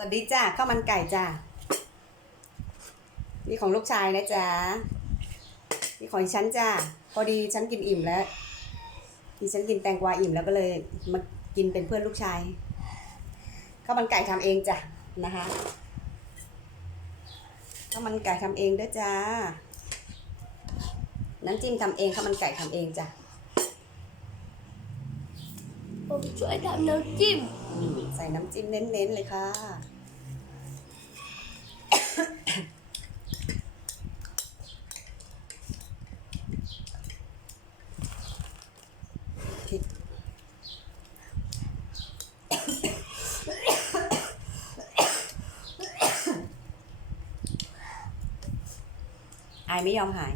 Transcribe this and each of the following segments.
สวัสดีจ้าข้าวมันไก่จ้านี่ของลูกชายนะจ๊ะนี่ของฉันจ้าพอดีฉันกินอิ่มแล้วดิฉันกินแตงกวาอิ่มแล้วก็เลยมากินเป็นเพื่อนลูกชายข้าวมันไก่ทำเองจ้ะนะคะข้าวมันไก่ทำเองด้วยจ้าน้ำจิ้มทำเองข้าวมันไก่ทำเองจ้ะ ผมช่วยทำน้ำจิ้มอืมใส่น้ำจิ้มเน้นๆเลยค่ะพริกอายไม่ยอมหาย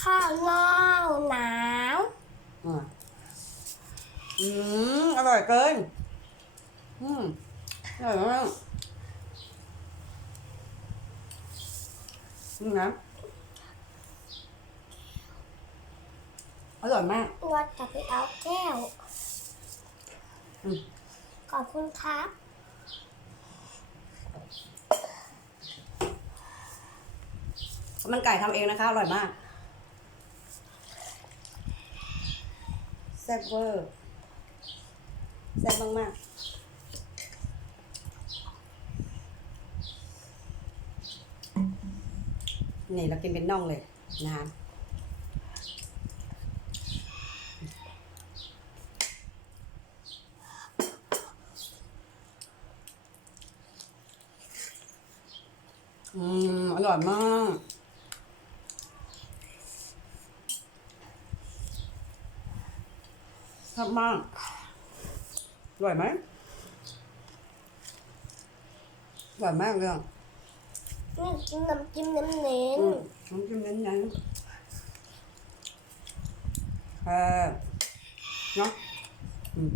ข้าวงอกหนาวอะอืม อร่อยเกิน อืมอร่อยมากอืมนะอร่อยมากว่าจะไปเอาแก้ว อืมขอบคุณครับข้าวมันไก่ทำเองนะคะ อร่อยมากแซ่บเวอร์ แซ่บมากๆ นี่เรากินเป็นน่องเลยนะคะอืม อร่อยมากชอบมาก อร่อยไหมอร่อยมากเลยอะนี่กินน้ำจิ้มน้ำเน้นอืมน้ำจิ้มเน้นๆเออเนาะอืม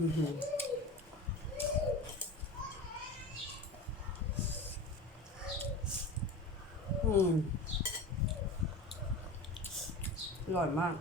อืมอร่อยมาก